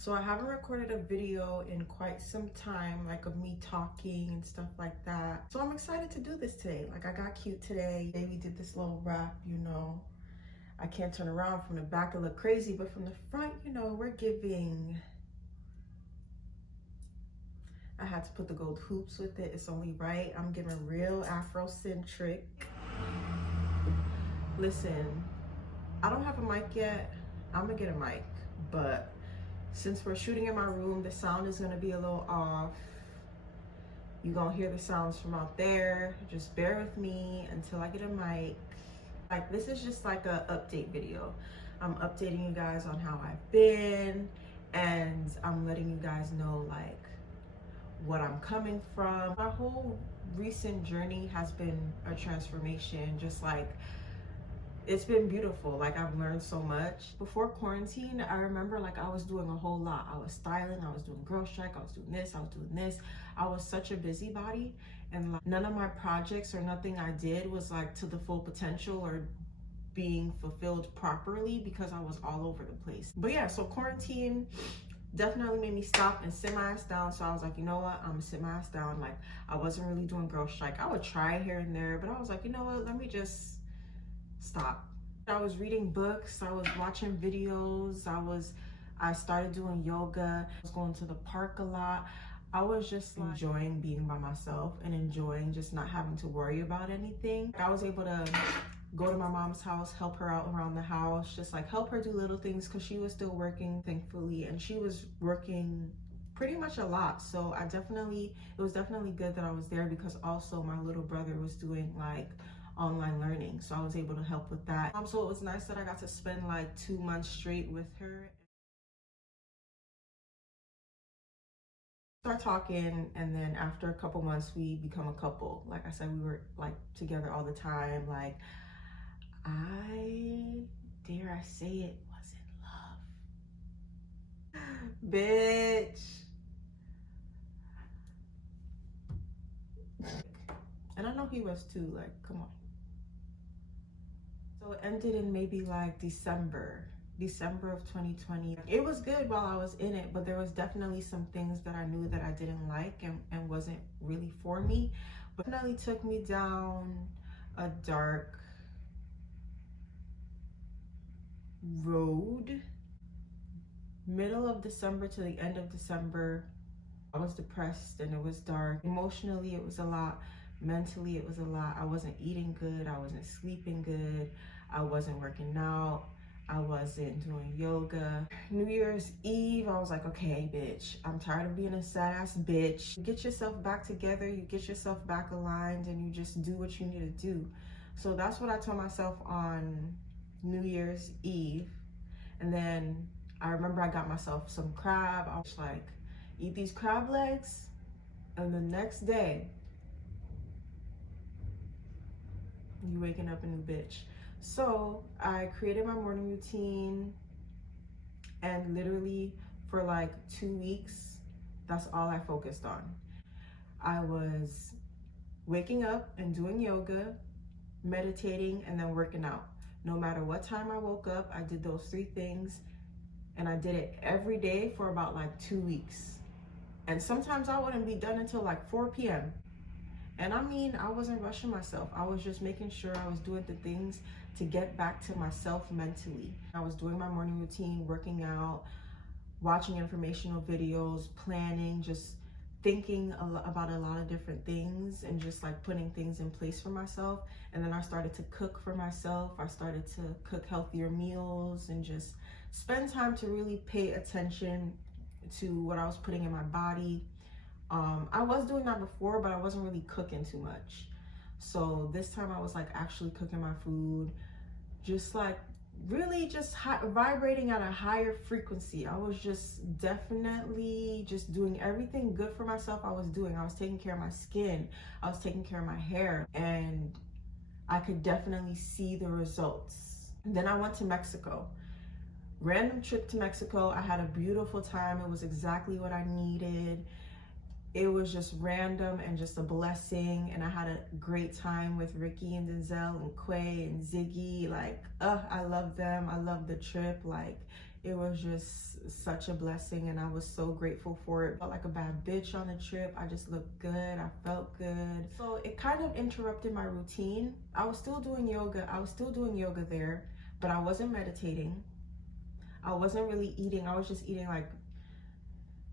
So I haven't recorded a video in quite some time, like of me talking and stuff like that. So I'm excited to do this today. Like I got cute today. We did this little wrap, you know. I can't turn around from the back and look crazy, but from the front, you know, we're giving. I had to put the gold hoops with it. It's only right. I'm giving real Afrocentric. Listen, I don't have a mic yet. I'm gonna get a mic, but since we're shooting in my room, the sound is gonna be a little off. You're gonna hear the sounds from out there. Just bear with me until I get a mic. Like, this is just like a update video. I'm updating you guys on how I've been, and I'm letting you guys know like what I'm coming from. My whole recent journey has been a transformation, just like it's been beautiful. Like I've learned so much. Before quarantine, I remember like I was doing a whole lot. I was styling, I was doing GirlStrike, I was doing this, I was doing this. I was such a busybody, and like none of my projects or nothing I did was like to the full potential or being fulfilled properly because I was all over the place. But yeah, so quarantine definitely made me stop and sit my ass down. So I was like, you know what, I'm gonna sit my ass down. Like I wasn't really doing GirlStrike. I would try here and there, but I was like, you know what, let me just stop. I was reading books, I was watching videos, I started doing yoga, I was going to the park a lot. I was just like enjoying being by myself and enjoying just not having to worry about anything. I was able to go to my mom's house, help her out around the house, just like help her do little things because she was still working, thankfully, and she was working pretty much a lot. So it was definitely good that I was there because also my little brother was doing like online learning, so I was able to help with that. So it was nice that I got to spend like 2 months straight with her. Start talking, and then after a couple months we become a couple. Like I said, we were like together all the time. Like dare I say it, was in love. Bitch. And I know he was too, like, come on. So it ended in maybe like December of 2020. It was good while I was in it, but there was definitely some things that I knew that I didn't like and wasn't really for me. But it definitely took me down a dark road. Middle of December to the end of December, I was depressed and it was dark. Emotionally, it was a lot. Mentally, it was a lot. I wasn't eating good. I wasn't sleeping good. I wasn't working out. I wasn't doing yoga. New Year's Eve, I was like, okay, bitch, I'm tired of being a sad ass bitch. You get yourself back together, you get yourself back aligned, and you just do what you need to do. So that's what I told myself on New Year's Eve. And then I remember I got myself some crab. I was like, eat these crab legs, and the next day, you waking up a new bitch. So I created my morning routine, and literally for like 2 weeks, that's all I focused on. I was waking up and doing yoga, meditating, and then working out. No matter what time I woke up, I did those 3 things, and I did it every day for about like 2 weeks. And sometimes I wouldn't be done until like 4 p.m. And I mean, I wasn't rushing myself. I was just making sure I was doing the things to get back to myself mentally. I was doing my morning routine, working out, watching informational videos, planning, just thinking about a lot of different things and just like putting things in place for myself. And then I started to cook for myself. I started to cook healthier meals and just spend time to really pay attention to what I was putting in my body. I was doing that before, but I wasn't really cooking too much. So this time I was like actually cooking my food, just like really just vibrating at a higher frequency. I was just definitely just doing everything good for myself. I was taking care of my skin, I was taking care of my hair, and I could definitely see the results. And then I went to Mexico. Random trip to Mexico. I had a beautiful time. It was exactly what I needed. It was just random and just a blessing, and I had a great time with Ricky and Denzel and Quay and Ziggy. Like, I love them. I love the trip. Like, It was just such a blessing, and I was so grateful for it. I felt like a bad bitch on the trip. I just looked good. I felt good. So it kind of interrupted my routine. I was still doing yoga. I was still doing yoga there, but I wasn't meditating. I wasn't really eating. I was just eating like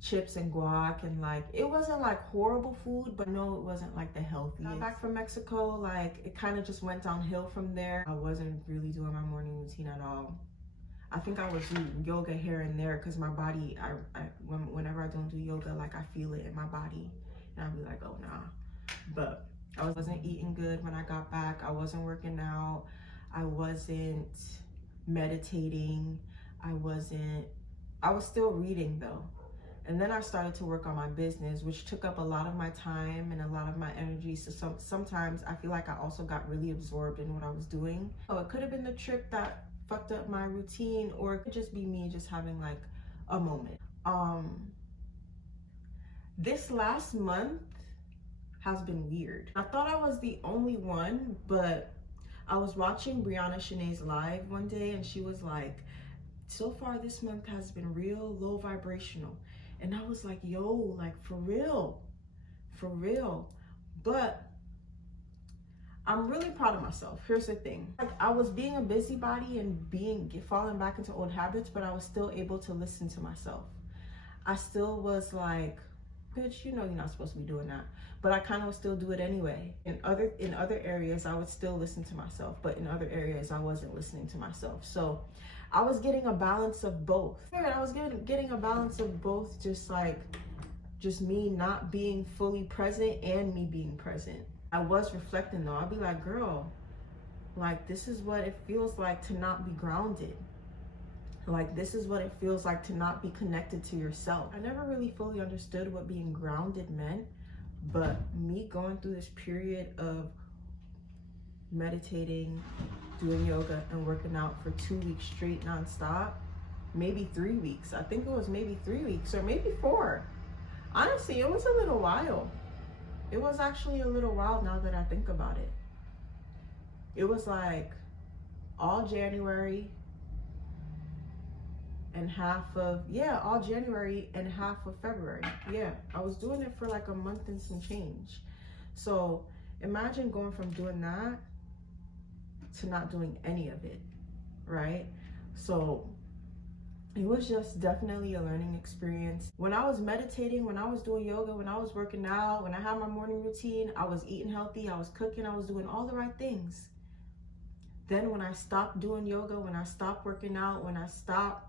chips and guac, and like it wasn't like horrible food, but no, it wasn't like the healthiest. Got back from Mexico, like it kind of just went downhill from there. I wasn't really doing my morning routine at all. I think I was doing yoga here and there because my body, whenever I don't do yoga, like I feel it in my body, and I'll be like, oh nah. But I wasn't eating good when I got back. I wasn't working out. I wasn't meditating. I was still reading though. And then I started to work on my business, which took up a lot of my time and a lot of my energy. So sometimes I feel like I also got really absorbed in what I was doing. So it could have been the trip that fucked up my routine, or it could just be me just having like a moment. This last month has been weird. I thought I was the only one, but I was watching Brianna Shanae's live one day, and she was like, so far this month has been real low vibrational. And I was like, yo, like for real. But I'm really proud of myself. Here's the thing. Like I was being a busybody and falling back into old habits, but I was still able to listen to myself. I still was like, bitch, you know you're not supposed to be doing that. But I kind of would still do it anyway. In other areas, I would still listen to myself, but in other areas, I wasn't listening to myself. So I was getting a balance of both. I was getting a balance of both, just me not being fully present and me being present. I was reflecting though. I'd be like, girl, like this is what it feels like to not be grounded. Like this is what it feels like to not be connected to yourself. I never really fully understood what being grounded meant, but me going through this period of meditating, doing yoga, and working out for 2 weeks straight nonstop, maybe 3 weeks. I think it was maybe 3 weeks or maybe 4. Honestly, it was a little while. It was actually a little while now that I think about it. It was like all January and all January and half of February. Yeah, I was doing it for like a month and some change. So imagine going from doing that to not doing any of it, right? So it was just definitely a learning experience. When I was meditating, when I was doing yoga, when I was working out, when I had my morning routine, I was eating healthy, I was cooking, I was doing all the right things. Then when I stopped doing yoga, when I stopped working out, when I stopped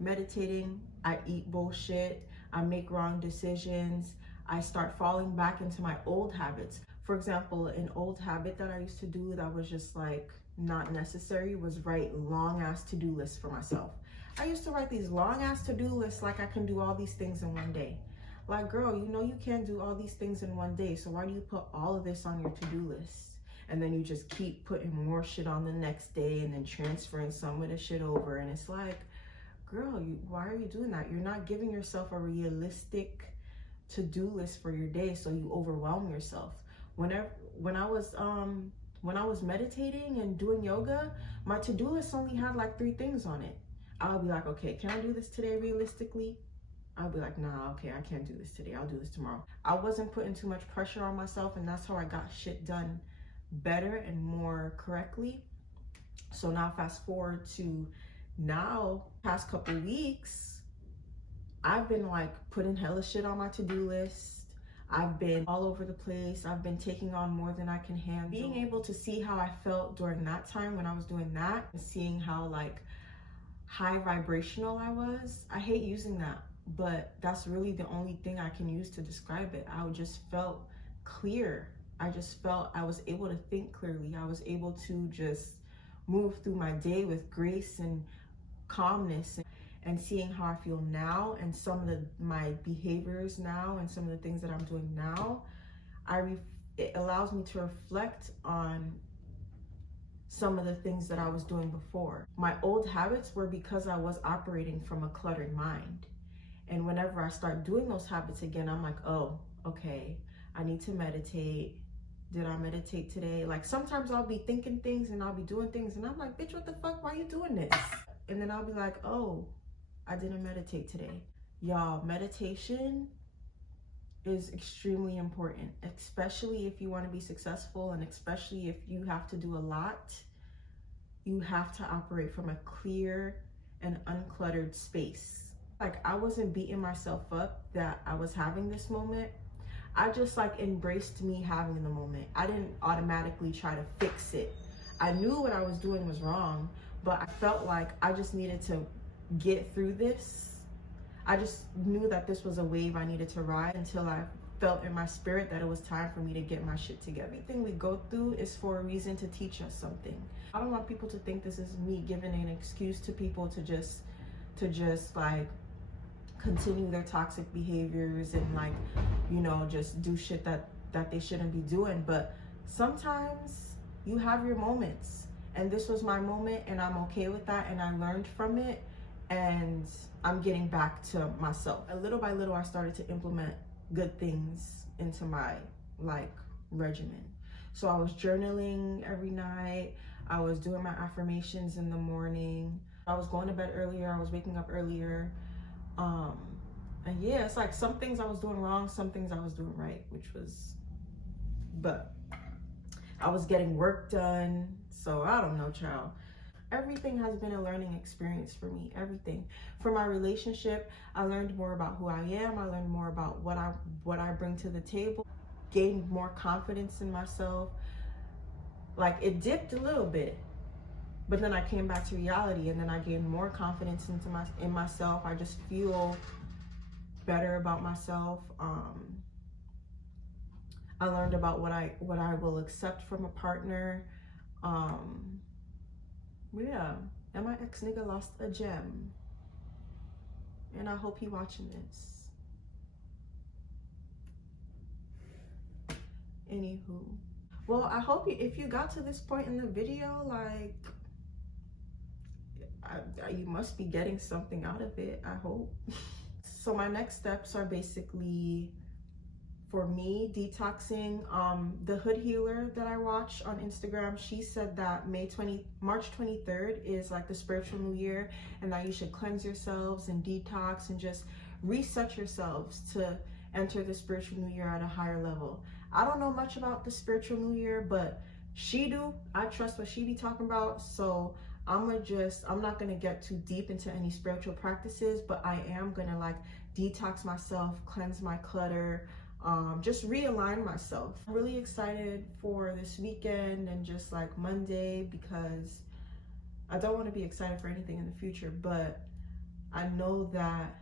meditating, I eat bullshit, I make wrong decisions, I start falling back into my old habits. For example, an old habit that I used to do that was just like not necessary was write long ass to-do lists for myself. I used to write these long ass to-do lists like I can do all these things in one day. Like, girl, you know you can't do all these things in one day, so why do you put all of this on your to-do list? And then you just keep putting more shit on the next day and then transferring some of the shit over. And it's like, girl, why are you doing that? You're not giving yourself a realistic to-do list for your day, so you overwhelm yourself. When I was meditating and doing yoga, my to-do list only had like 3 things on it. I'll be like, okay, can I do this today realistically? I'll be like, nah, okay, I can't do this today. I'll do this tomorrow. I wasn't putting too much pressure on myself, and that's how I got shit done better and more correctly. So now fast forward to now, past couple weeks, I've been like putting hella shit on my to-do list. I've been all over the place. I've been taking on more than I can handle. Being able to see how I felt during that time when I was doing that, and seeing how like high vibrational I was. I hate using that, but that's really the only thing I can use to describe it. I just felt clear. I just felt I was able to think clearly. I was able to just move through my day with grace and calmness, and seeing how I feel now and some of my behaviors now and some of the things that I'm doing now, it allows me to reflect on some of the things that I was doing before. My old habits were because I was operating from a cluttered mind. And whenever I start doing those habits again, I'm like, oh, okay, I need to meditate. Did I meditate today? Like sometimes I'll be thinking things and I'll be doing things and I'm like, bitch, what the fuck? Why are you doing this? And then I'll be like, oh, I didn't meditate today. Y'all, meditation is extremely important, especially if you want to be successful, and especially if you have to do a lot. You have to operate from a clear and uncluttered space. Like, I wasn't beating myself up that I was having this moment. I just like embraced me having the moment. I didn't automatically try to fix it. I knew what I was doing was wrong, but I felt like I just needed to get through this. I just knew that this was a wave I needed to ride until I felt in my spirit that it was time for me to get my shit together. Everything we go through is for a reason, to teach us something. I don't want people to think this is me giving an excuse to people to just like continue their toxic behaviors and like, you know, just do shit that they shouldn't be doing. But sometimes you have your moments, and this was my moment, and I'm okay with that, and I learned from it, and I'm getting back to myself. Little by little, I started to implement good things into my like regimen. So I was journaling every night. I was doing my affirmations in the morning. I was going to bed earlier. I was waking up earlier. And yeah, it's like some things I was doing wrong, some things I was doing right, but I was getting work done. So I don't know, child. Everything has been a learning experience for me. Everything. For my relationship, I learned more about who I am. I learned more about what I bring to the table. Gained more confidence in myself. Like, it dipped a little bit, but then I came back to reality, and then I gained more confidence in myself. I just feel better about myself. I learned about what I will accept from a partner. Yeah, and my ex nigga lost a gem, and I hope he watching this. Anywho, well, I hope if you got to this point in the video, like, you must be getting something out of it, I hope. So my next steps are basically, for me, detoxing. The Hood Healer that I watch on Instagram, she said that March 23rd is like the spiritual new year, and that you should cleanse yourselves and detox and just reset yourselves to enter the spiritual new year at a higher level. I don't know much about the spiritual new year, but she do. I trust what she be talking about. So I'm not gonna get too deep into any spiritual practices, but I am gonna like detox myself, cleanse my clutter, just realign myself. I'm really excited for this weekend and just like Monday, because I don't want to be excited for anything in the future, but I know that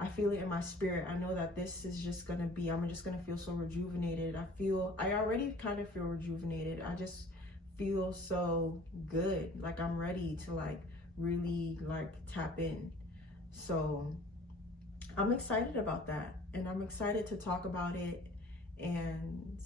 I feel it in my spirit. I know that this is just gonna be, I'm just gonna feel so rejuvenated. I already kind of feel rejuvenated. I just feel so good. Like, I'm ready to like really like tap in. So I'm excited about that, and I'm excited to talk about it. And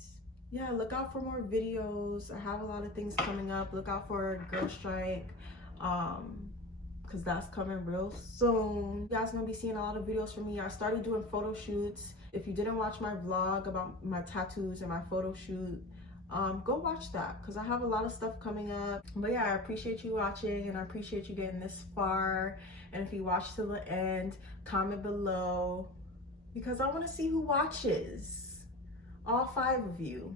yeah, look out for more videos. I have a lot of things coming up. Look out for GirlStrike, because that's coming real soon. You guys are gonna be seeing a lot of videos from me. I started doing photo shoots. If you didn't watch my vlog about my tattoos and my photo shoot, go watch that, because I have a lot of stuff coming up. But yeah, I appreciate you watching, and I appreciate you getting this far. And if you watch till the end, comment below, because I want to see who watches. All 5 of you.